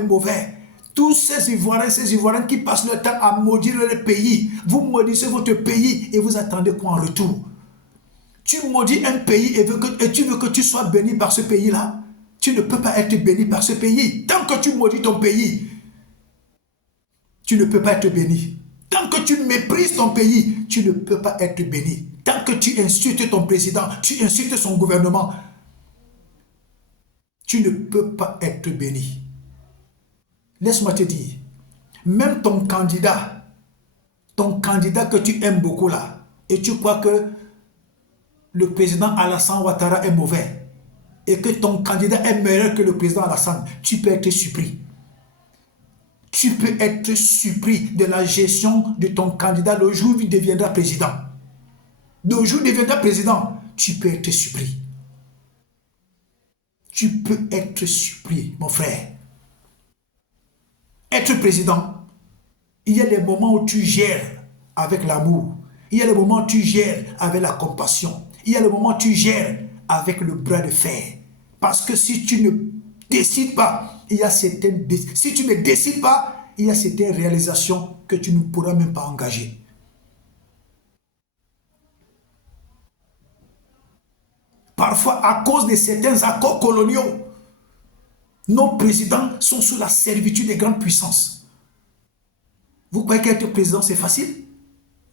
mauvais. Tous ces Ivoiriens qui passent le temps à maudire le pays, vous maudissez votre pays et vous attendez quoi en retour? Tu maudis un pays et tu veux que tu sois béni par ce pays-là? Tu ne peux pas être béni par ce pays. Tant que tu maudis ton pays, tu ne peux pas être béni. Tant que tu méprises ton pays, tu ne peux pas être béni. Tant que tu insultes ton président, tu insultes son gouvernement, tu ne peux pas être béni. Laisse-moi te dire, même ton candidat que tu aimes beaucoup là, et tu crois que le président Alassane Ouattara est mauvais, et que ton candidat est meilleur que le président Alassane, tu peux être surpris. Tu peux être surpris de la gestion de ton candidat le jour où il deviendra président. Le jour où il deviendra président, tu peux être surpris. Tu peux être surpris, mon frère. Être président, il y a des moments où tu gères avec l'amour. Il y a des moments où tu gères avec la compassion. Il y a des moments où tu gères avec le bras de fer. Parce que si tu ne décides pas, il y a certaines... Si tu ne décides pas, il y a certaines réalisations que tu ne pourras même pas engager. Parfois, à cause de certains accords coloniaux, nos présidents sont sous la servitude des grandes puissances. Vous croyez qu'être président, c'est facile?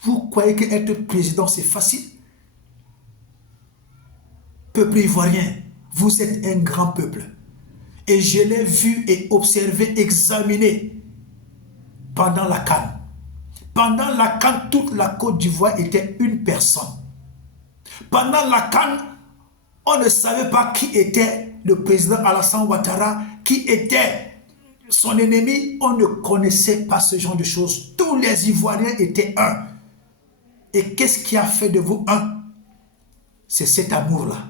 Vous croyez qu'être président, c'est facile? Peuple ivoirien, vous êtes un grand peuple. Et je l'ai vu et observé, examiné pendant la CAN. Pendant la CAN, toute la Côte d'Ivoire était une personne. Pendant la CAN, on ne savait pas qui était le président Alassane Ouattara, qui était son ennemi. On ne connaissait pas ce genre de choses. Tous les Ivoiriens étaient un. Et qu'est-ce qui a fait de vous un? C'est cet amour-là.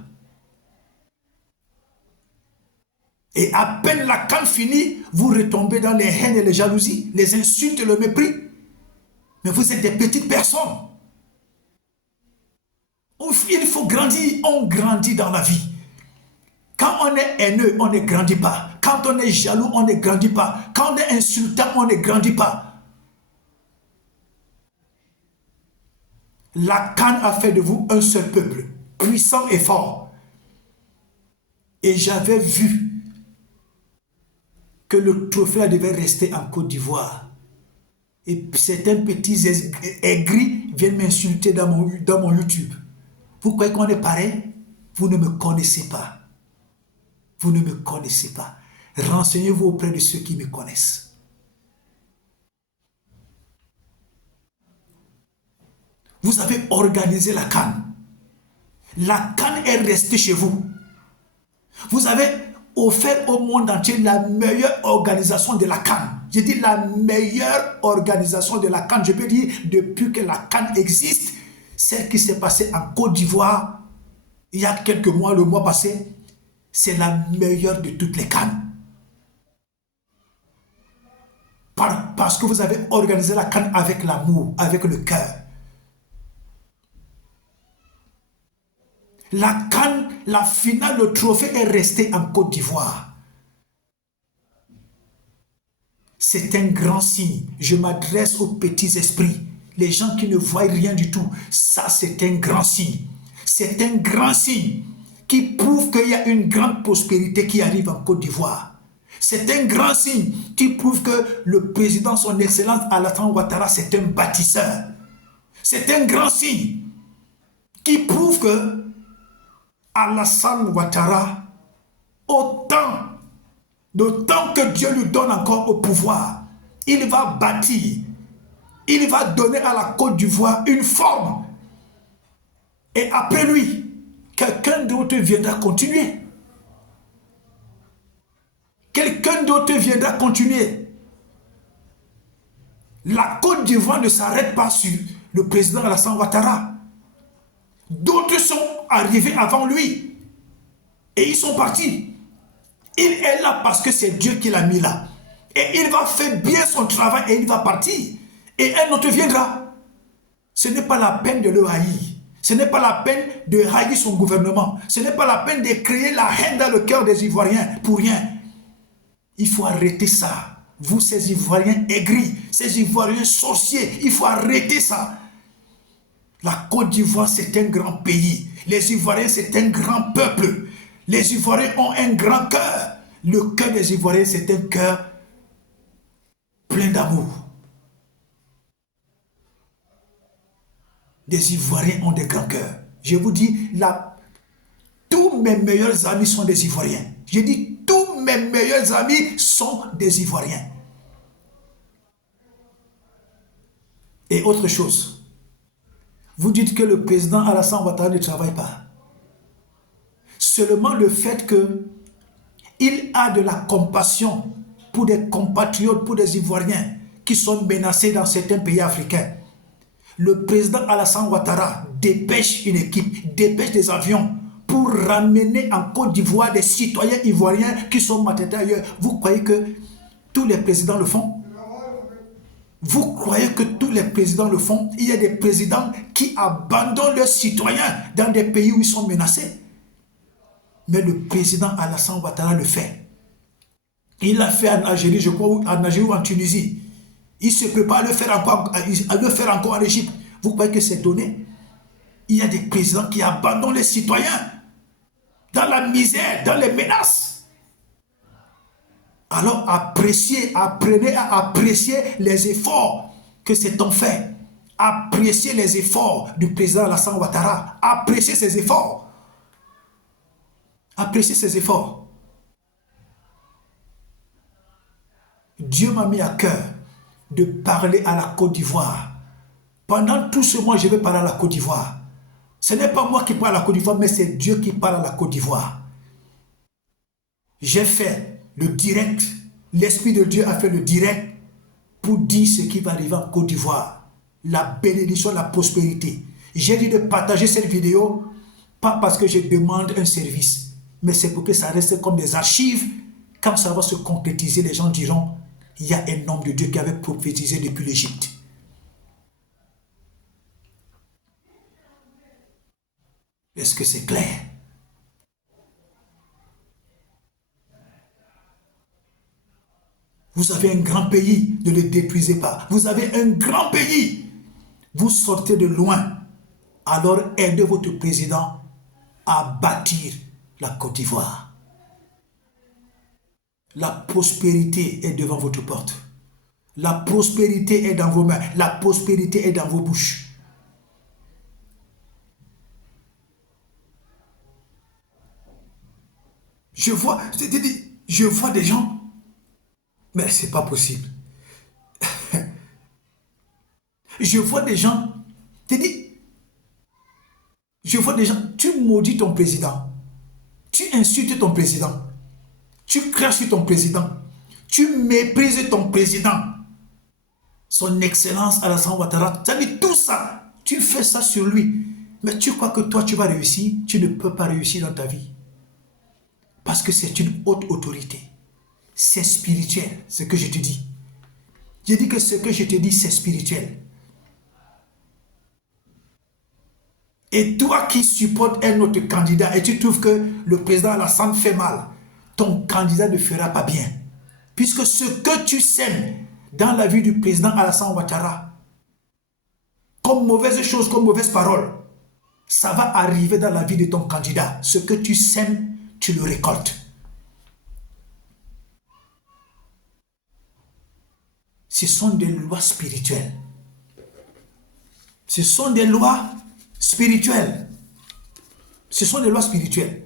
Et à peine la CAN finie, vous retombez dans les haines et les jalousies, les insultes et le mépris. Mais vous êtes des petites personnes. Il faut grandir, on grandit dans la vie. Quand on est haineux, on ne grandit pas. Quand on est jaloux, on ne grandit pas. Quand on est insultant, on ne grandit pas. La CAN a fait de vous un seul peuple, puissant et fort. Et j'avais vu que le trophée devait rester en Côte d'Ivoire. Et certains petits aigris viennent m'insulter dans mon YouTube. Vous croyez qu'on est pareil? Vous ne me connaissez pas. Vous ne me connaissez pas. Renseignez-vous auprès de ceux qui me connaissent. Vous avez organisé la CAN. La CAN est restée chez vous. Vous avez offert au monde entier la meilleure organisation de la CAN. Je dis la meilleure organisation de la CAN. Je peux dire, depuis que la CAN existe, celle qui s'est passée en Côte d'Ivoire, il y a quelques mois, le mois passé, c'est la meilleure de toutes les CAN. Parce que vous avez organisé la CAN avec l'amour, avec le cœur. La CAN, la finale, le trophée est resté en Côte d'Ivoire. C'est un grand signe. Je m'adresse aux petits esprits, les gens qui ne voient rien du tout. Ça, c'est un grand signe. C'est un grand signe qui prouve qu'il y a une grande prospérité qui arrive en Côte d'Ivoire. C'est un grand signe qui prouve que le président, son excellence Alassane Ouattara, c'est un bâtisseur. C'est un grand signe qui prouve que Alassane Ouattara, autant que Dieu lui donne encore au pouvoir, il va bâtir, il va donner à la Côte d'Ivoire une forme. Et après lui, quelqu'un d'autre viendra continuer. Quelqu'un d'autre viendra continuer. La Côte d'Ivoire ne s'arrête pas sur le président Alassane Ouattara. D'autres sont arrivés avant lui. Et ils sont partis. Il est là parce que c'est Dieu qui l'a mis là. Et il va faire bien son travail et il va partir. Et un autre viendra. Ce n'est pas la peine de le haïr. Ce n'est pas la peine de haïr son gouvernement. Ce n'est pas la peine de créer la haine dans le cœur des Ivoiriens pour rien. Il faut arrêter ça. Vous, ces Ivoiriens aigris, ces Ivoiriens sorciers, il faut arrêter ça. La Côte d'Ivoire, c'est un grand pays. Les Ivoiriens, c'est un grand peuple. Les Ivoiriens ont un grand cœur. Le cœur des Ivoiriens, c'est un cœur plein d'amour. Les Ivoiriens ont des grands cœurs. Je vous dis, tous mes meilleurs amis sont des Ivoiriens. Je dis, tous mes meilleurs amis sont des Ivoiriens. Et autre chose, vous dites que le président Alassane Ouattara ne travaille pas. Seulement le fait qu'il a de la compassion pour des compatriotes, pour des Ivoiriens qui sont menacés dans certains pays africains. Le président Alassane Ouattara dépêche une équipe, dépêche des avions pour ramener en Côte d'Ivoire des citoyens ivoiriens qui sont maltraités ailleurs. Vous croyez que tous les présidents le font? Vous croyez que tous les présidents le font? Il y a des présidents qui abandonnent leurs citoyens dans des pays où ils sont menacés. Mais le président Alassane Ouattara le fait. Il l'a fait en Algérie, je crois, en Algérie ou en Tunisie. Il se prépare à le faire encore en Égypte. Vous croyez que c'est donné? Il y a des présidents qui abandonnent les citoyens dans la misère, dans les menaces. Alors apprenez à apprécier les efforts que cet homme fait. Appréciez les efforts du président Alassane Ouattara. Appréciez ses efforts. Appréciez ses efforts. Dieu m'a mis à cœur de parler à la Côte d'Ivoire. Pendant tout ce mois, je vais parler à la Côte d'Ivoire. Ce n'est pas moi qui parle à la Côte d'Ivoire, mais c'est Dieu qui parle à la Côte d'Ivoire. J'ai fait le direct. L'Esprit de Dieu a fait le direct pour dire ce qui va arriver en Côte d'Ivoire. La bénédiction, la prospérité. J'ai dit de partager cette vidéo, pas parce que je demande un service, mais c'est pour que ça reste comme des archives. Quand ça va se concrétiser, les gens diront, il y a un homme de Dieu qui avait prophétisé depuis l'Égypte. Est-ce que c'est clair? Vous avez un grand pays, ne le détruisez pas. Vous avez un grand pays. Vous sortez de loin. Alors aidez votre président à bâtir la Côte d'Ivoire. La prospérité est devant votre porte. La prospérité est dans vos mains. La prospérité est dans vos bouches. Je vois des gens, mais c'est pas possible. Je vois des gens, tu maudis ton président, tu insultes ton président, tu craches sur ton président, tu méprises ton président, son excellence Alassane Ouattara, ça dit tout ça, tu fais ça sur lui. Mais tu crois que toi tu vas réussir? Tu ne peux pas réussir dans ta vie. Parce que c'est une haute autorité. C'est spirituel, ce que je te dis. Je dis que ce que je te dis, c'est spirituel. Et toi qui supportes un autre candidat et tu trouves que le président Alassane fait mal, ton candidat ne fera pas bien. Puisque ce que tu sèmes dans la vie du président Alassane Ouattara, comme mauvaise chose, comme mauvaise parole, ça va arriver dans la vie de ton candidat. Ce que tu sèmes, tu le récoltes. Ce sont des lois spirituelles. Ce sont des lois spirituelles. Ce sont des lois spirituelles.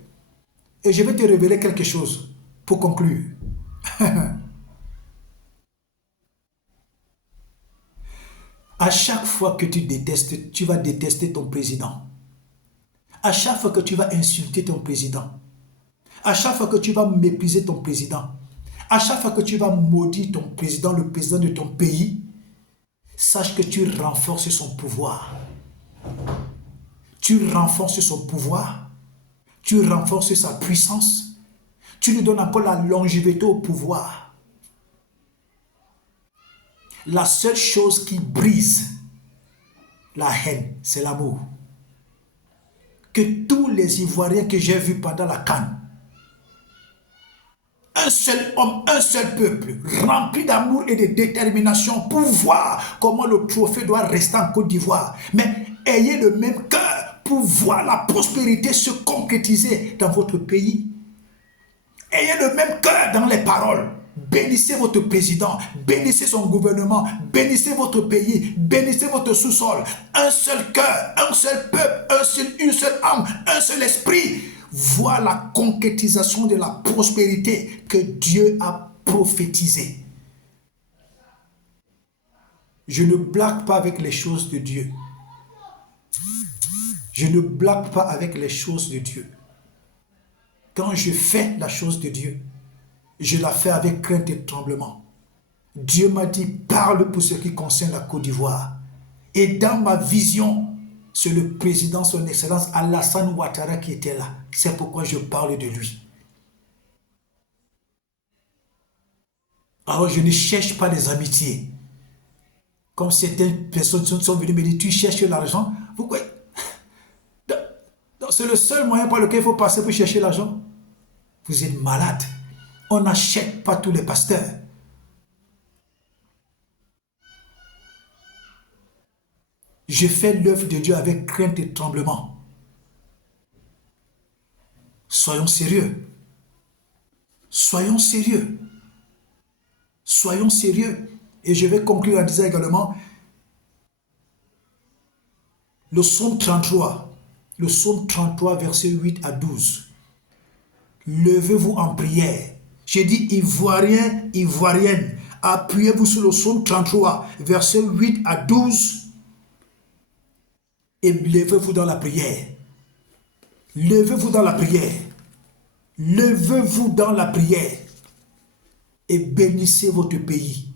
Et je vais te révéler quelque chose pour conclure. À chaque fois que tu détestes, tu vas détester ton président. À chaque fois que tu vas insulter ton président, à chaque fois que tu vas mépriser ton président, à chaque fois que tu vas maudire ton président, le président de ton pays, sache que tu renforces son pouvoir. Tu renforces son pouvoir, tu renforces sa puissance, tu lui donnes encore la longévité au pouvoir. La seule chose qui brise la haine, c'est l'amour. Que tous les Ivoiriens que j'ai vus pendant la CAN, un seul homme, un seul peuple, rempli d'amour et de détermination pour voir comment le trophée doit rester en Côte d'Ivoire. Mais ayez le même cœur pour voir la prospérité se concrétiser dans votre pays. Ayez le même cœur dans les paroles. Bénissez votre président, bénissez son gouvernement, bénissez votre pays, bénissez votre sous-sol. Un seul cœur, un seul peuple, une seule âme, un seul esprit. Voir la concrétisation de la prospérité que Dieu a prophétisée. Je ne blague pas avec les choses de Dieu. Je ne blague pas avec les choses de Dieu. Quand je fais la chose de Dieu, je la fais avec crainte et tremblement. Dieu m'a dit, parle pour ce qui concerne la Côte d'Ivoire. Et dans ma vision, c'est le président, son excellence Alassane Ouattara qui était là. C'est pourquoi je parle de lui. Alors je ne cherche pas des amitiés. Comme certaines personnes sont venues me dire, tu cherches l'argent? Pourquoi? C'est le seul moyen par lequel il faut passer pour chercher l'argent. Vous êtes malade. On n'achète pas tous les pasteurs. Je fais l'œuvre de Dieu avec crainte et tremblement. Soyons sérieux. Soyons sérieux. Soyons sérieux. Et je vais conclure en disant également, le psaume 33, verset 8 à 12. Levez-vous en prière. J'ai dit ivoirien, ivoirienne. Appuyez-vous sur le psaume 33, verset 8 à 12. Et levez-vous dans la prière. Levez-vous dans la prière. Levez-vous dans la prière. Et bénissez votre pays.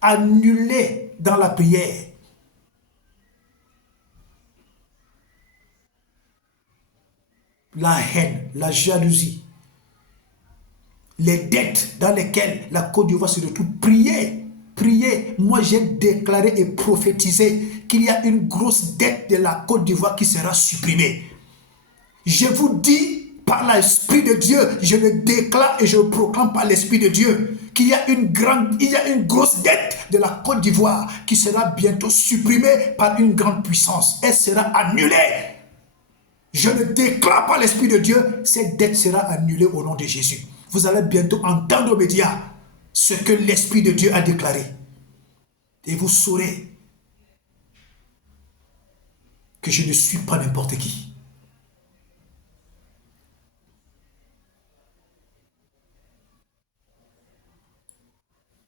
Annulez dans la prière. La haine, la jalousie, les dettes dans lesquelles la Côte d'Ivoire se retrouve. Priez, priez. Moi, j'ai déclaré et prophétisé qu'il y a une grosse dette de la Côte d'Ivoire qui sera supprimée. Je vous dis, par l'Esprit de Dieu, je le déclare et je le proclame par l'Esprit de Dieu, qu'il y a une grosse dette de la Côte d'Ivoire qui sera bientôt supprimée par une grande puissance. Elle sera annulée. Je le déclare par l'Esprit de Dieu, cette dette sera annulée au nom de Jésus. Vous allez bientôt entendre aux médias ce que l'Esprit de Dieu a déclaré. Et vous saurez que je ne suis pas n'importe qui.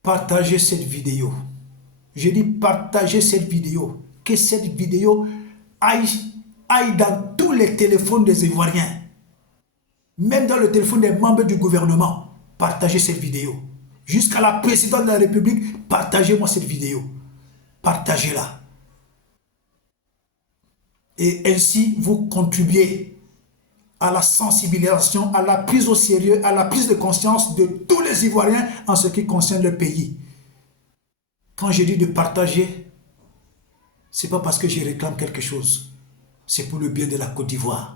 Partagez cette vidéo. Je dis partagez cette vidéo. Que cette vidéo aille dans tous les téléphones des Ivoiriens. Même dans le téléphone des membres du gouvernement. Partagez cette vidéo. Jusqu'à la présidente de la République, partagez-moi cette vidéo. Partagez-la. Et ainsi, vous contribuez à la sensibilisation, à la prise au sérieux, à la prise de conscience de tous les Ivoiriens en ce qui concerne le pays. Quand je dis de partager, ce n'est pas parce que je réclame quelque chose. C'est pour le bien de la Côte d'Ivoire.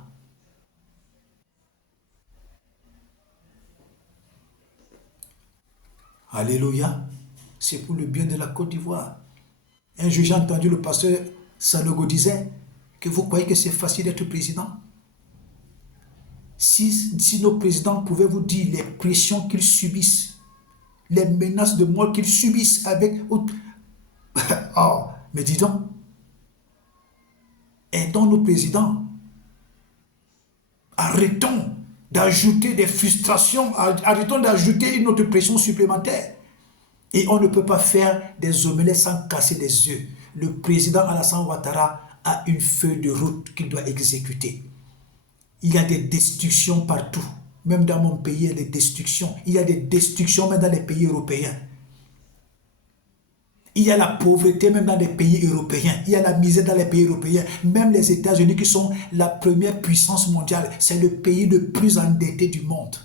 Alléluia. C'est pour le bien de la Côte d'Ivoire. Un jour, j'ai entendu le pasteur Sanogo disait que vous croyez que c'est facile d'être président? Si nos présidents pouvaient vous dire les pressions qu'ils subissent, les menaces de mort qu'ils subissent avec... Oh, mais dis donc, aidons nos présidents. Arrêtons d'ajouter des frustrations, arrêtons d'ajouter une autre pression supplémentaire. Et on ne peut pas faire des omelettes sans casser des œufs. Le président Alassane Ouattara a une feuille de route qu'il doit exécuter. Il y a des destructions partout. Même dans mon pays, il y a des destructions. Il y a des destructions même dans les pays européens. Il y a la pauvreté même dans les pays européens. Il y a la misère dans les pays européens. Même les États-Unis qui sont la première puissance mondiale, c'est le pays le plus endetté du monde.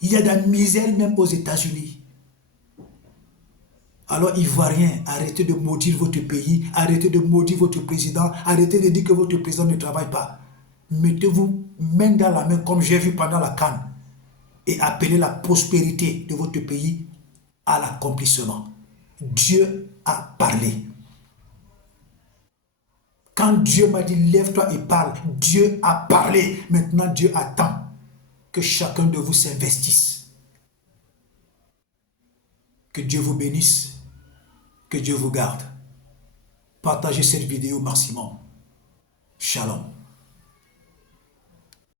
Il y a de la misère même aux États-Unis. Alors, Ivoiriens, arrêtez de maudire votre pays, arrêtez de maudire votre président, arrêtez de dire que votre président ne travaille pas. Mettez-vous main dans la main comme j'ai vu pendant la CAN. et appeler la prospérité de votre pays à l'accomplissement. Dieu a parlé. Quand Dieu m'a dit lève-toi et parle, Dieu a parlé. Maintenant Dieu attend que chacun de vous s'investisse. Que Dieu vous bénisse, que Dieu vous garde. Partagez cette vidéo au maximum. Shalom.